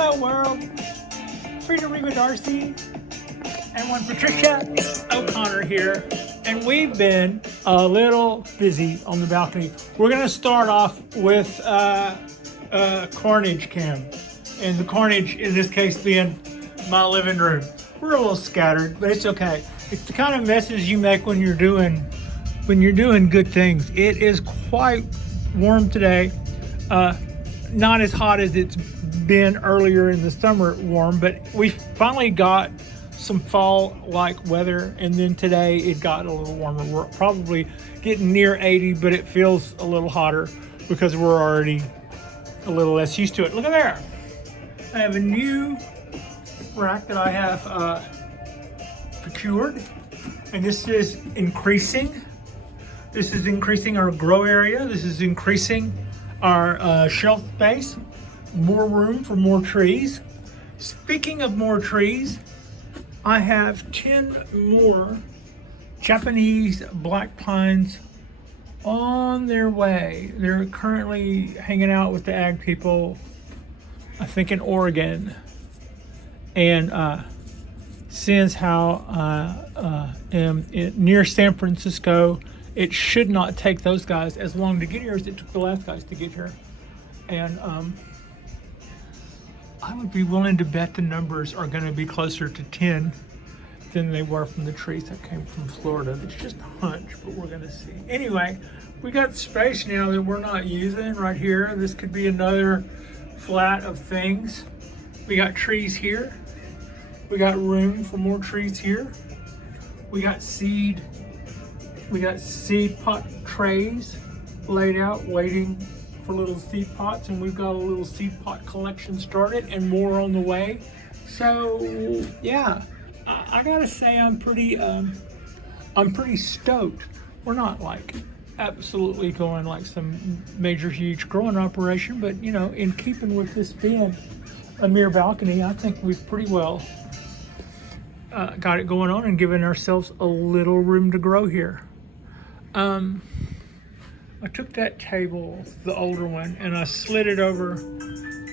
Hello world, Frida Darcy and one Patricia O'Connor here, and we've been a little busy on the balcony. We're going to start off with carnage cam, and the carnage in this case being my living room. We're a little scattered, but it's okay. It's the kind of messes you make when you're doing good things. It is quite warm today. Not as hot as it's been earlier in the summer warm, but we finally got some fall-like weather, and then today it got a little warmer. We're probably getting near 80, but it feels a little hotter because we're already a little less used to it. Look at there. I have a new rack that I have procured, and this is increasing. This is increasing our grow area. This is increasing our shelf space, more room for more trees. Speaking of more trees, I have 10 more Japanese black pines on their way. They're currently hanging out with the ag people, I think in Oregon. And since how I am near San Francisco, it should not take those guys as long to get here as it took the last guys to get here. And I would be willing to bet the numbers are going to be closer to 10 than they were from the trees that came from Florida. It's just a hunch, but we're going to see. Anyway, we got space now that we're not using right here. This could be another flat of things. We got trees here. We got room for more trees here. We got seed pot trays laid out waiting for little seed pots, and we've got a little seed pot collection started and more on the way. So yeah, I gotta say I'm pretty stoked. We're not like absolutely going like some major huge growing operation, but you know, in keeping with this being a mere balcony, I think we've pretty well got it going on and given ourselves a little room to grow here. I took that table, the older one, and I slid it over,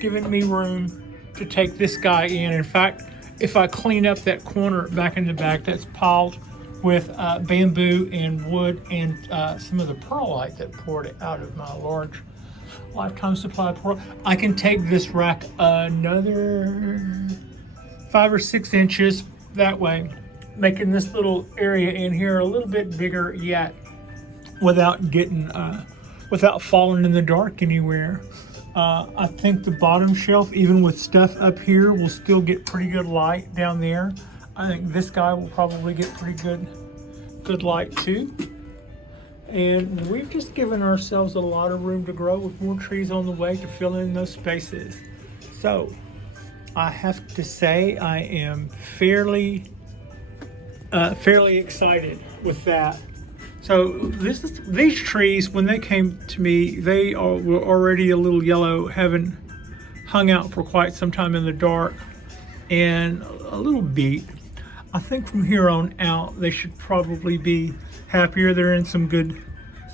giving me room to take this guy in. In fact, if I clean up that corner back in the back that's piled with bamboo and wood and some of the perlite that poured out of my large lifetime supply of pearl, I can take this rack another 5 or 6 inches that way, making this little area in here a little bit bigger yet, without getting without falling in the dark anywhere. I think the bottom shelf, even with stuff up here, will still get pretty good light down there. I think this guy will probably get pretty good light too. And we've just given ourselves a lot of room to grow with more trees on the way to fill in those spaces. So I have to say I am fairly excited with that. So these trees, when they came to me, were already a little yellow, having hung out for quite some time in the dark and a little beat. I think from here on out, they should probably be happier. They're in some good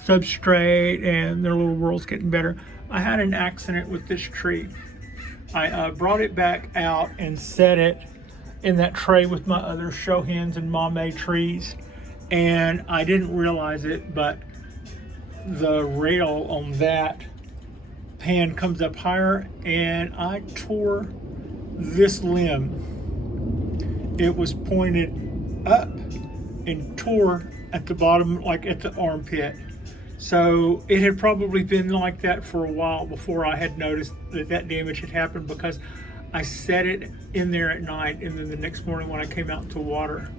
substrate and their little world's getting better. I had an accident with this tree. I brought it back out and set it in that tray with my other show hens and mame trees. And I didn't realize it, but the rail on that pan comes up higher, and I tore this limb. It was pointed up and tore at the bottom, like at the armpit. So it had probably been like that for a while before I had noticed that damage had happened, because I set it in there at night, and then the next morning when I came out into water,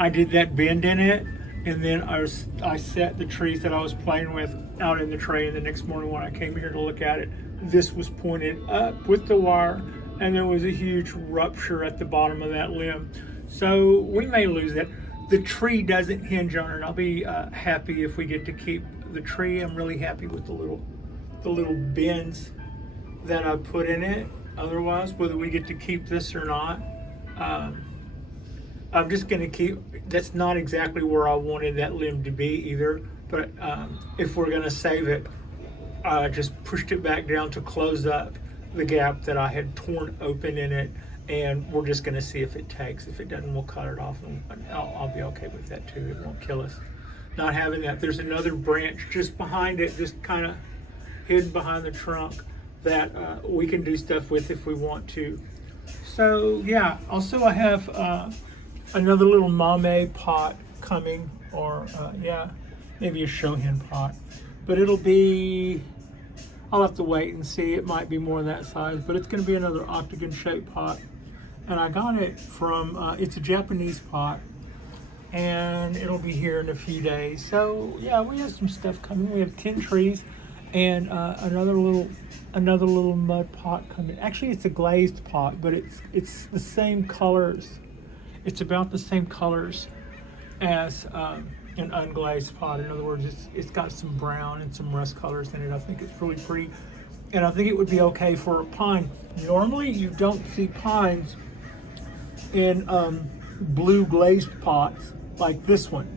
I did that bend in it, and then I set the trees that I was playing with out in the tray, and the next morning when I came here to look at it, this was pointed up with the wire, and there was a huge rupture at the bottom of that limb. So we may lose it. The tree doesn't hinge on it. I'll be happy if we get to keep the tree. I'm really happy with the little bends that I put in it. Otherwise, whether we get to keep this or not, I'm just going to keep, that's not exactly where I wanted that limb to be either, but if we're going to save it, I just pushed it back down to close up the gap that I had torn open in it, and we're just going to see if it takes. If it doesn't, we'll cut it off, and I'll be okay with that too. It won't kill us. Not having that. There's another branch just behind it, just kind of hidden behind the trunk, that we can do stuff with if we want to. So yeah, also I have another little mame pot coming, or yeah, maybe a shohin pot, but it'll be, I'll have to wait and see. It might be more that size, but it's going to be another octagon shaped pot, and I got it from it's a Japanese pot, and it'll be here in a few days. So yeah, we have some stuff coming. We have 10 trees and another little mud pot coming. Actually, it's a glazed pot, but it's the same colors. It's about the same colors as an unglazed pot. In other words, it's got some brown and some rust colors in it. I think it's really pretty, and I think it would be okay for a pine. Normally, you don't see pines in blue glazed pots like this one.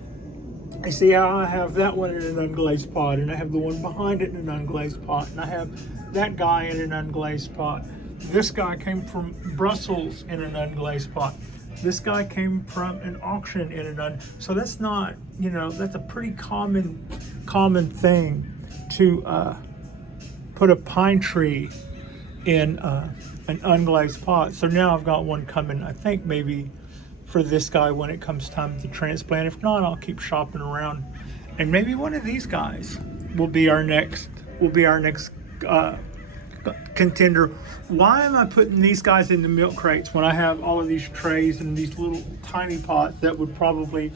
I see how I have that one in an unglazed pot, and I have the one behind it in an unglazed pot, and I have that guy in an unglazed pot. This guy came from Brussels in an unglazed pot. This guy came from an auction in an so that's not, that's a pretty common thing to put a pine tree in an unglazed pot. So now I've got one coming, I think maybe for this guy when it comes time to transplant. If not, I'll keep shopping around, and maybe one of these guys will be our next contender. Why am I putting these guys in the milk crates when I have all of these trays and these little tiny pots that would probably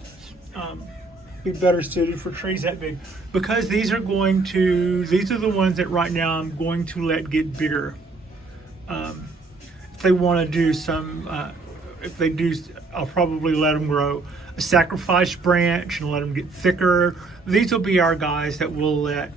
be better suited for trees that big? Because these are the ones that right now I'm going to let get bigger. If they want to do some, if they do, I'll probably let them grow a sacrifice branch and let them get thicker. These will be our guys that we'll let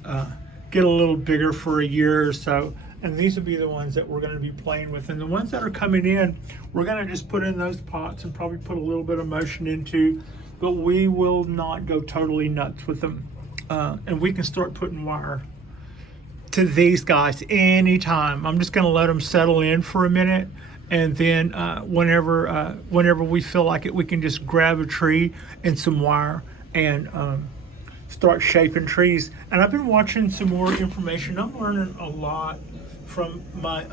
get a little bigger for a year or so. And these will be the ones that we're going to be playing with. And the ones that are coming in, we're going to just put in those pots and probably put a little bit of motion into, but we will not go totally nuts with them. And we can start putting wire to these guys anytime. I'm just going to let them settle in for a minute. And then whenever we feel like it, we can just grab a tree and some wire and start shaping trees. And I've been watching some more information. I'm learning a lot from my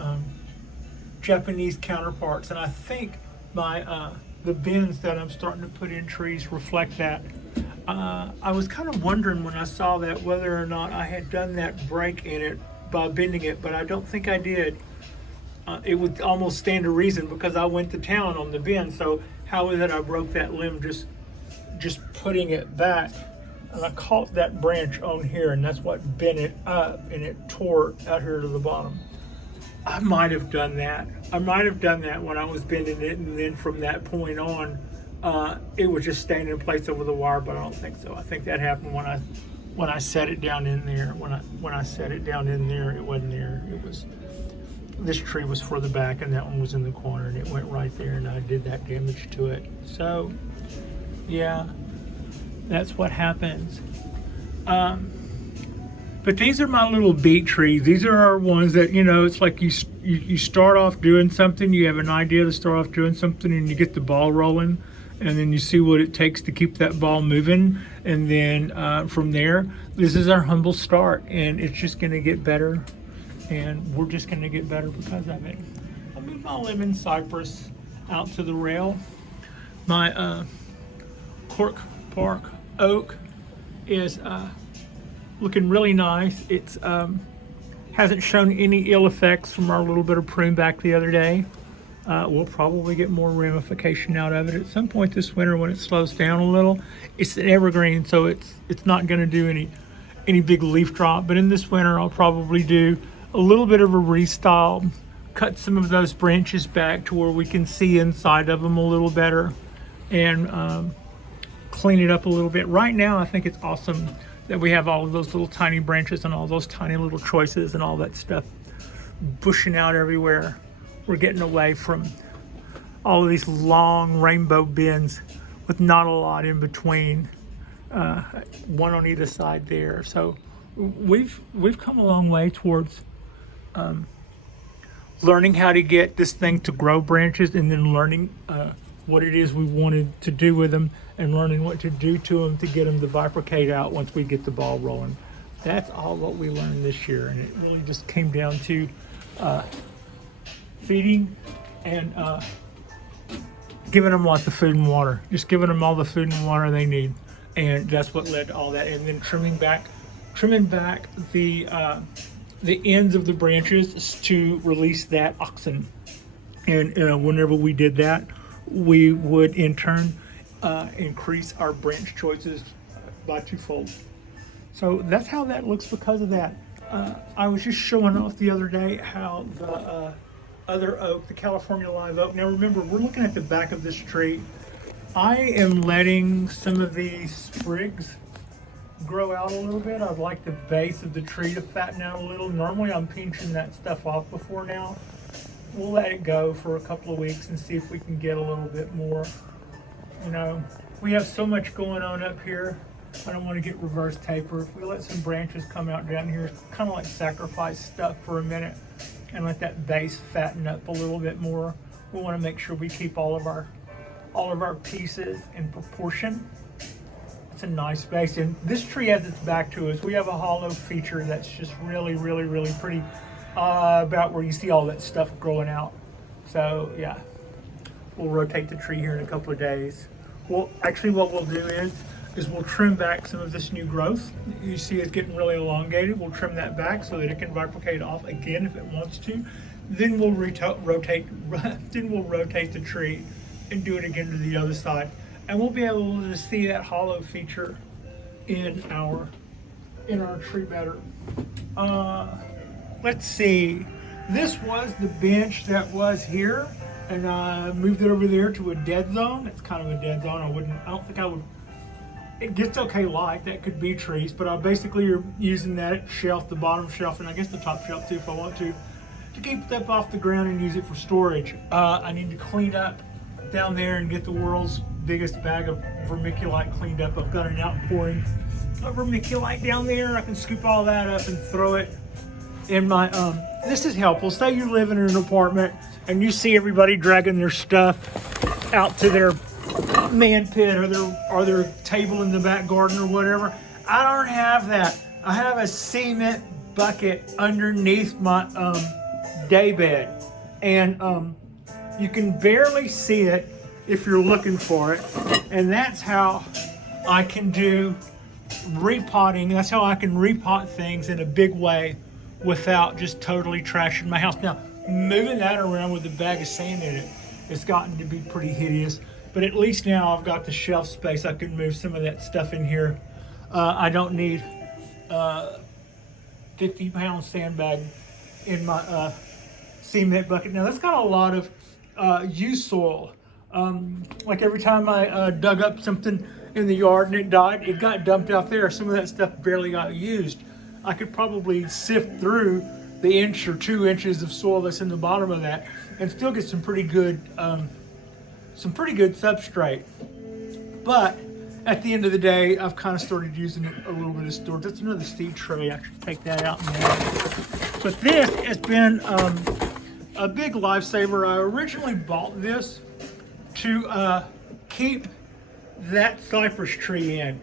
Japanese counterparts, and I think the bins that I'm starting to put in trees reflect that. I was kind of wondering when I saw that whether or not I had done that break in it by bending it, but I don't think I did. It would almost stand to reason because I went to town on the bend. So how is it I broke that limb just putting it back? And I caught that branch on here, and that's what bent it up, and it tore out here to the bottom. I might have done that. I might have done that when I was bending it, and then from that point on, it was just staying in place over the wire. But I don't think so. I think that happened when I set it down in there. When I set it down in there, it wasn't there. This tree was further back, and that one was in the corner, and it went right there, and I did that damage to it. So, yeah. That's what happens. But these are my little beet trees. These are our ones that, it's like you start off doing something, you have an idea to start off doing something, and you get the ball rolling, and then you see what it takes to keep that ball moving. And then from there, this is our humble start, and it's just going to get better, and we're just going to get better because of it. I'll move my lemon cypress out to the rail. My cork Park oak is looking really nice. It's hasn't shown any ill effects from our little bit of prune back the other day. We'll probably get more ramification out of it at some point this winter when it slows down a little. It's an evergreen, so it's not going to do any big leaf drop. But in this winter, I'll probably do a little bit of a restyle, cut some of those branches back to where we can see inside of them a little better, and clean it up a little bit. Right now, I think it's awesome that we have all of those little tiny branches and all those tiny little choices and all that stuff bushing out everywhere. We're getting away from all of these long rainbow bends with not a lot in between, one on either side there. So we've come a long way towards learning how to get this thing to grow branches, and then learning what it is we wanted to do with them, and learning what to do to them to get them to bifurcate out once we get the ball rolling. That's all what we learned this year, and it really just came down to feeding and giving them lots of food and water. Just giving them all the food and water they need, and that's what led to all that. And then trimming back the ends of the branches to release that auxin. And whenever we did that, we would in turn increase our branch choices by twofold. So that's how that looks because of that. I was just showing off the other day how the other oak, the California live oak. Now remember, we're looking at the back of this tree. I am letting some of these sprigs grow out a little bit. I'd like the base of the tree to fatten out a little. Normally I'm pinching that stuff off before now. We'll let it go for a couple of weeks and see if we can get a little bit more. You know, we have so much going on up here. I don't want to get reverse taper. If we let some branches come out down here, it's kind of like sacrifice stuff for a minute and let that base fatten up a little bit more. We want to make sure we keep all of our pieces in proportion. It's a nice base, and this tree has its back to us. We have a hollow feature that's just really, really, really pretty, about where you see all that stuff growing out. So yeah, we'll rotate the tree here in a couple of days. Well, actually what we'll do is we'll trim back some of this new growth. You see it's getting really elongated. We'll trim that back so that it can bifurcate off again if it wants to. Then we'll rotate the tree and do it again to the other side. And we'll be able to see that hollow feature in our tree better. Let's see. This was the bench that was here, and I moved it over there to a dead zone. It's kind of a dead zone. I don't think I would. It gets okay light. That could be trees, but I basically are using that shelf, the bottom shelf, and I guess the top shelf too if I want to keep it up off the ground and use it for storage. I need to clean up down there and get the world's biggest bag of vermiculite cleaned up. I've got an outpouring of vermiculite down there. I can scoop all that up and throw it in my this is helpful. Say you live in an apartment and you see everybody dragging their stuff out to their man pit or their table in the back garden or whatever. I don't have that. I have a cement bucket underneath my day bed, and you can barely see it if you're looking for it, and that's how I can do repotting. That's how I can repot things in a big way without just totally trashing my house. Now, moving that around with a bag of sand in it has gotten to be pretty hideous, but at least now I've got the shelf space. I can move some of that stuff in here. I don't need 50-pound sandbag in my cement bucket. Now, that's got a lot of used soil. Like every time I dug up something in the yard and it died, it got dumped out there. Some of that stuff barely got used. I could probably sift through the inch or 2 inches of soil that's in the bottom of that and still get some pretty good substrate. But at the end of the day, I've kind of started using it a little bit of storage. That's another seed tray. I should take that out now. But this has been a big lifesaver. I originally bought this to keep that cypress tree in.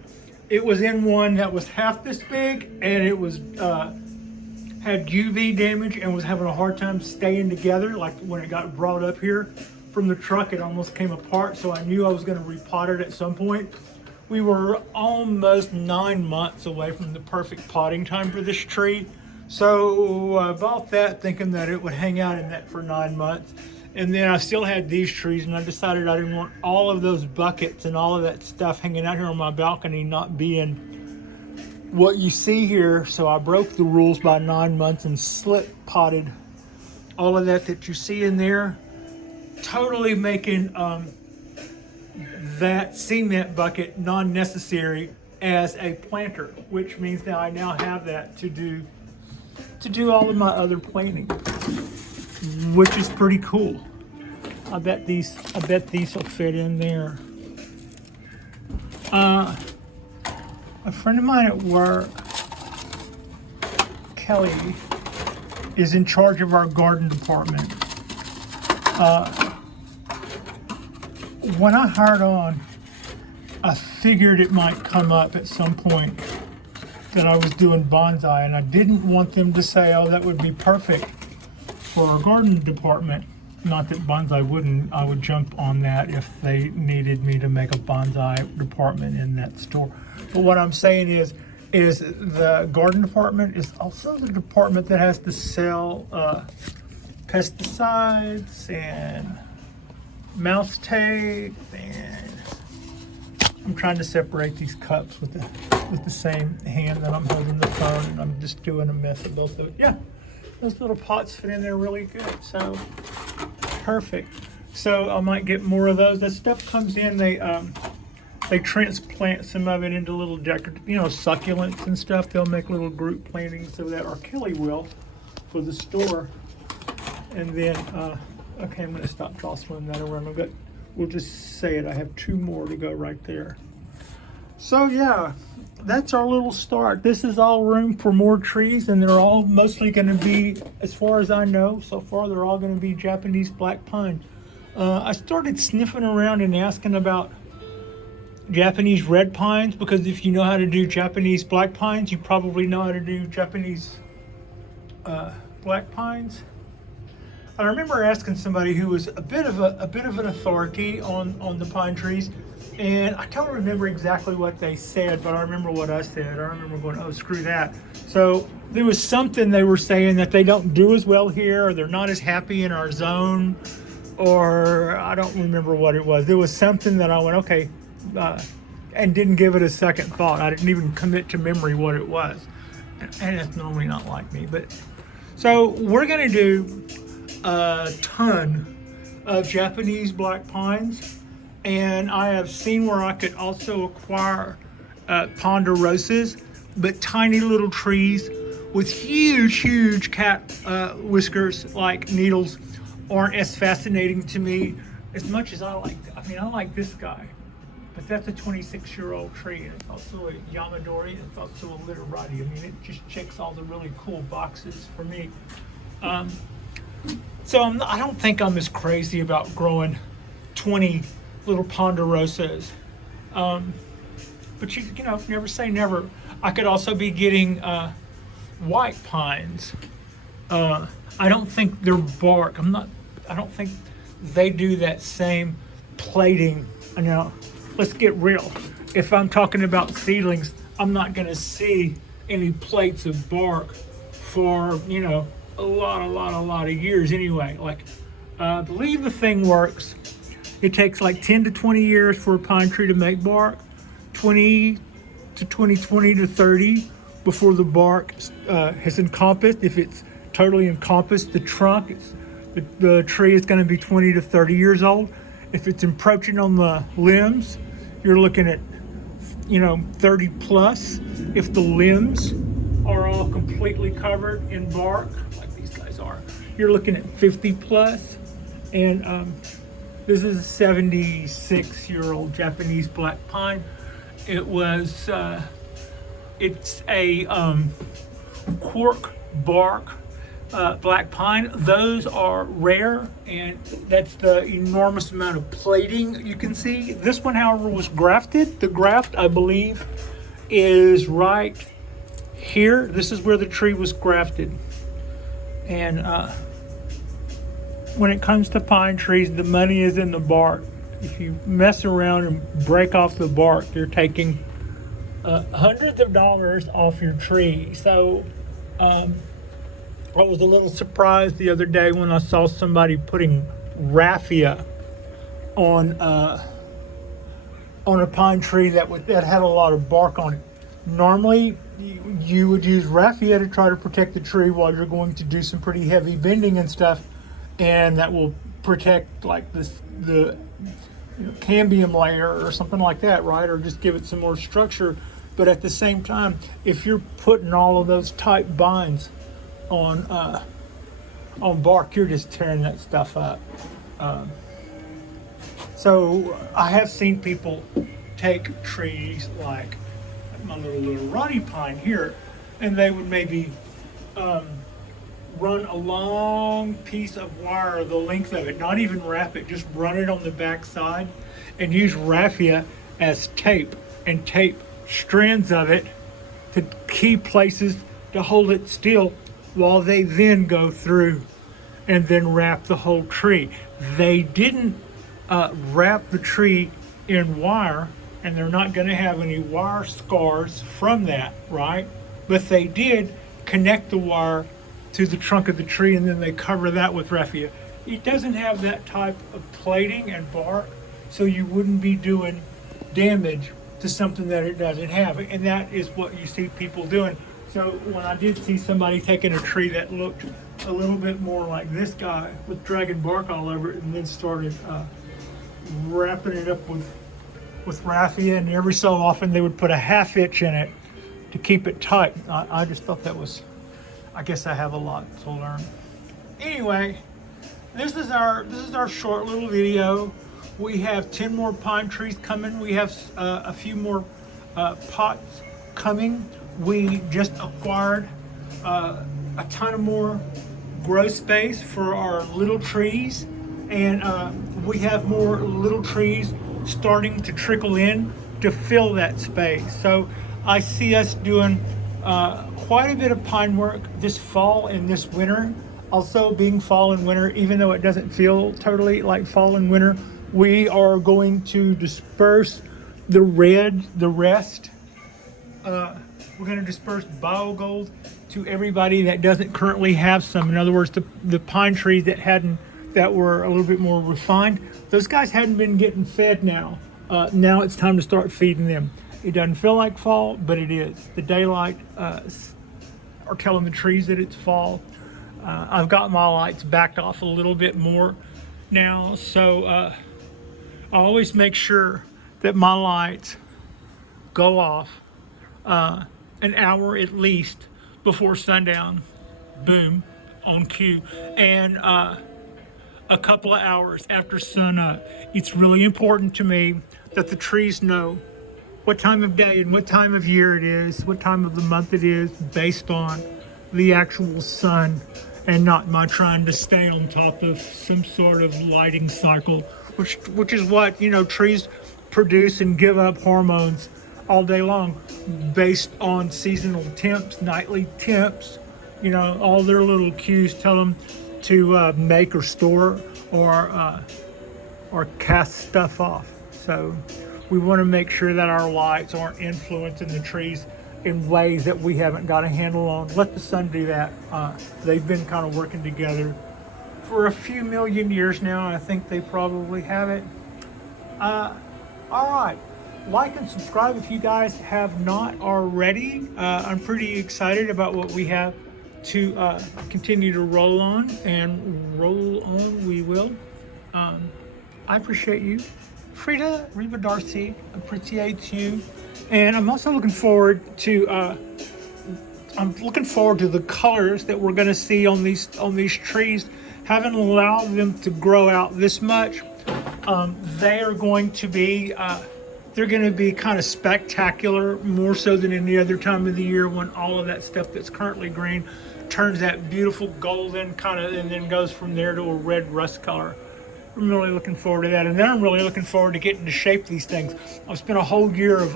It was in one that was half this big, and it was had UV damage and was having a hard time staying together. Like when it got brought up here from the truck, it almost came apart, so I knew I was going to repot it at some point. We were almost 9 months away from the perfect potting time for this tree, so I bought that thinking that it would hang out in that for 9 months. And then I still had these trees, and I decided I didn't want all of those buckets and all of that stuff hanging out here on my balcony not being what you see here. So I broke the rules by 9 months and slip potted all of that you see in there, totally making that cement bucket non-necessary as a planter, which means now I have that to do all of my other planting, which is pretty cool. I bet these will fit in there. A friend of mine at work, Kelly, is in charge of our garden department. When I hired on, I figured it might come up at some point that I was doing bonsai, and I didn't want them to say, oh, that would be perfect for our garden department. Not that bonsai wouldn't. I would jump on that if they needed me to make a bonsai department in that store. But what I'm saying is the garden department is also the department that has to sell pesticides and mouse tape, and I'm trying to separate these cups with the same hand that I'm holding the phone, and I'm just doing a mess of both of it. Yeah, those little pots fit in there really good, so perfect. So I might get more of those. That stuff comes in, they transplant some of it into little decorative, succulents and stuff. They'll make little group plantings of that, or Kelly will, for the store. And then, okay, I'm going to stop jostling that around. We'll just say it. I have 2 more to go right there. So yeah, that's our little start. This is all room for more trees, and they're all mostly going to be, as far as I know, so far they're all going to be Japanese black pine. I started sniffing around and asking about Japanese red pines, because if you know how to do Japanese black pines, you probably know how to do Japanese black pines. I remember asking somebody who was a bit of an authority on the pine trees, and I don't remember exactly what they said, but I remember what I said. I remember going, oh, screw that. So there was something they were saying that they don't do as well here, or they're not as happy in our zone, or I don't remember what it was. There was something that I went, okay, and didn't give it a second thought. I didn't even commit to memory what it was. And it's normally not like me, but so we're gonna do a ton of Japanese black pines, and I have seen where I could also acquire ponderosas, but tiny little trees with huge cat whiskers like needles aren't as fascinating to me as much as I like. I mean, I like this guy, but that's a 26-year-old tree, and it's also a Yamadori, and it's also a literati. I mean, it just checks all the really cool boxes for me. So I don't think I'm as crazy about growing 20 little ponderosas. But you never say never. I could also be getting white pines. I don't think they're bark. I don't think they do that same plating. Now, let's get real. If I'm talking about seedlings, I'm not going to see any plates of bark for, a lot of years anyway. Like, I believe the thing works. It takes like 10 to 20 years for a pine tree to make bark, 20 to 30 before the bark has encompassed. If it's totally encompassed the trunk, the tree is going to be 20 to 30 years old. If it's encroaching on the limbs, you're looking at 30 plus. If the limbs are all completely covered in bark, like these guys are, you're looking at 50 plus. And this is a 76-year-old Japanese black pine. It's a cork bark black pine. Those are rare, and that's the enormous amount of plating you can see. This one, however, was grafted. The graft, I believe, is right here. This is where the tree was grafted. And when it comes to pine trees, the money is in the bark. If you mess around and break off the bark, you're taking hundreds of dollars off your tree. So I was a little surprised the other day when I saw somebody putting raffia on a pine tree that had a lot of bark on it. Normally, you would use raffia to try to protect the tree while you're going to do some pretty heavy bending and stuff, and that will protect like the cambium layer or something like that, right? Or just give it some more structure. But at the same time, if you're putting all of those tight binds on bark, you're just tearing that stuff up. So I have seen people take trees like my little literati pine here, and they would maybe run a long piece of wire the length of it, not even wrap it, just run it on the back side and use raffia as tape, and tape strands of it to key places to hold it still while they then go through and then wrap the whole tree. They didn't wrap the tree in wire, and they're not going to have any wire scars from that, right? But they did connect the wire to the trunk of the tree, and then they cover that with raffia. It doesn't have that type of plating and bark, so you wouldn't be doing damage to something that it doesn't have. And that is what you see people doing. So when I did see somebody taking a tree that looked a little bit more like this guy with dragging bark all over it, and then started wrapping it up with raffia, and every so often they would put a 1/2 inch in it to keep it tight. I just thought that was, I guess I have a lot to learn. Anyway, this is our short little video. We have 10 more pine trees coming. We have a few more pots coming. We just acquired a ton of more grow space for our little trees, and we have more little trees starting to trickle in to fill that space. So I see us doing quite a bit of pine work this fall and this winter. Also being fall and winter, even though it doesn't feel totally like fall and winter, we are going to disperse the rest. We're going to disperse biogold to everybody that doesn't currently have some. In other words, the pine trees that were a little bit more refined, those guys hadn't been getting fed now. Now it's time to start feeding them. It doesn't feel like fall, but it is. The daylight are telling the trees that it's fall. I've got my lights backed off a little bit more now, so I always make sure that my lights go off an hour at least before sundown, boom, on cue, and a couple of hours after sunup. It's really important to me that the trees know what time of day and what time of year it is, what time of the month it is, based on the actual sun, and not my trying to stay on top of some sort of lighting cycle, which is what, you know, trees produce and give up hormones all day long based on seasonal temps, nightly temps. You know, all their little cues tell them to make or store or cast stuff off. So we want to make sure that our lights aren't influencing the trees in ways that we haven't got a handle on. Let the sun do that. They've been kind of working together for a few million years now. I think they probably have it. All right. Like and subscribe if you guys have not already. I'm pretty excited about what we have to continue to roll on, and roll on we will. I appreciate you. Frida, Reba Darcy appreciates you. And I'm also looking forward to the colors that we're going to see on these trees. Having allowed them to grow out this much, they are going to be they're going to be kind of spectacular, more so than any other time of the year, when all of that stuff that's currently green turns that beautiful golden kind of, and then goes from there to a red rust color. I'm really looking forward to that, and then I'm really looking forward to getting to shape these things. I've spent a whole year of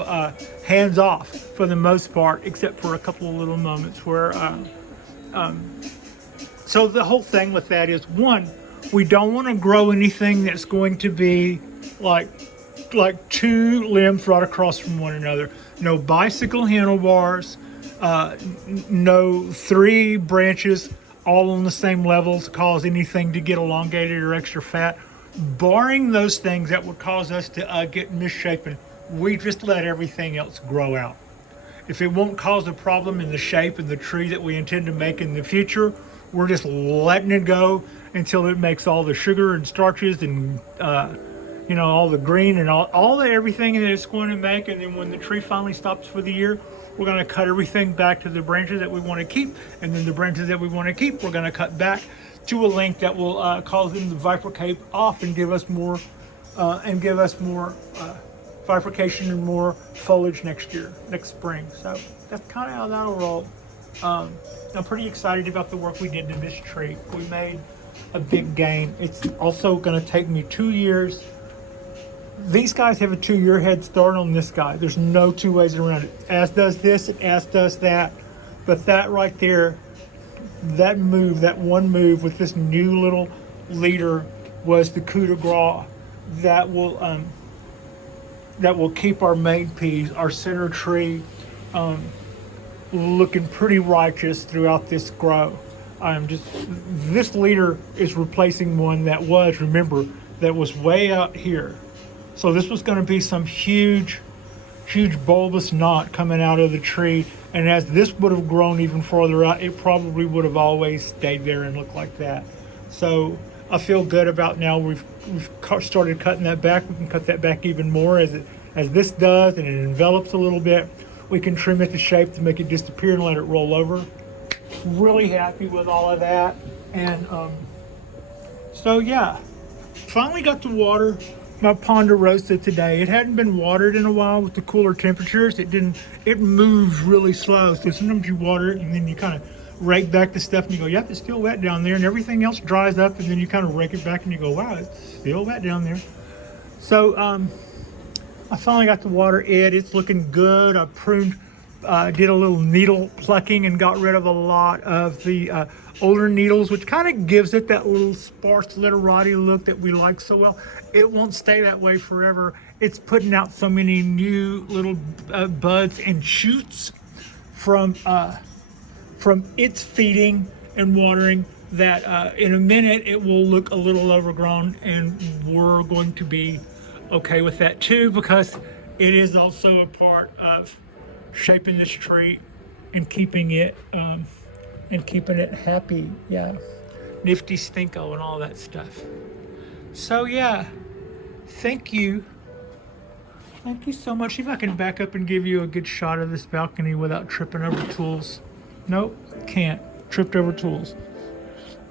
hands off for the most part, except for a couple of little moments where. So the whole thing with that is, one, we don't want to grow anything that's going to be like two limbs right across from one another. No bicycle handlebars. No 3 branches all on the same level to cause anything to get elongated or extra fat. Barring those things that would cause us to get misshapen, we just let everything else grow out. If it won't cause a problem in the shape of the tree that we intend to make in the future, we're just letting it go until it makes all the sugar and starches and all the green and all the everything that it's going to make. And then when the tree finally stops for the year, we're going to cut everything back to the branches that we want to keep, and then the branches that we want to keep, we're going to cut back to a length that will cause them to bifurcate off and give us more bifurcation and more foliage next spring. So that's kind of how that'll roll. I'm pretty excited about the work we did to this tree. We made a big gain. It's also going to take me 2 years. These guys have a 2-year head start on this guy. There's no two ways around it. As does this and as does that. But that right there, that one move with this new little leader was the coup de grace that will keep our main piece, our center tree, looking pretty righteous throughout this grow. This leader is replacing one that was, remember, that was way out here. So this was going to be some huge bulbous knot coming out of the tree. And as this would have grown even farther out, it probably would have always stayed there and looked like that. So I feel good about now we've started cutting that back. We can cut that back even more as this does, and it envelops a little bit. We can trim it to shape to make it disappear and let it roll over. Really happy with all of that. And so yeah, finally got to water my ponderosa today. It hadn't been watered in a while with the cooler temperatures. It moves really slow. So sometimes you water it and then you kind of rake back the stuff and you go, yep, it's still wet down there, and everything else dries up, and then you kind of rake it back and you go, wow, it's still wet down there. So I finally got to water it. It's looking good. I pruned, did a little needle plucking and got rid of a lot of the older needles, which kind of gives it that little sparse literati look that we like so well. It won't stay that way forever. It's putting out so many new little buds and shoots from its feeding and watering that in a minute it will look a little overgrown, and we're going to be okay with that too, because it is also a part of shaping this tree and keeping it happy. Yeah, nifty stinko and all that stuff. So yeah, thank you so much. See if I can back up and give you a good shot of this balcony without tripping over tools. Nope, can't. Tripped over tools.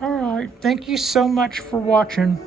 All right, thank you so much for watching.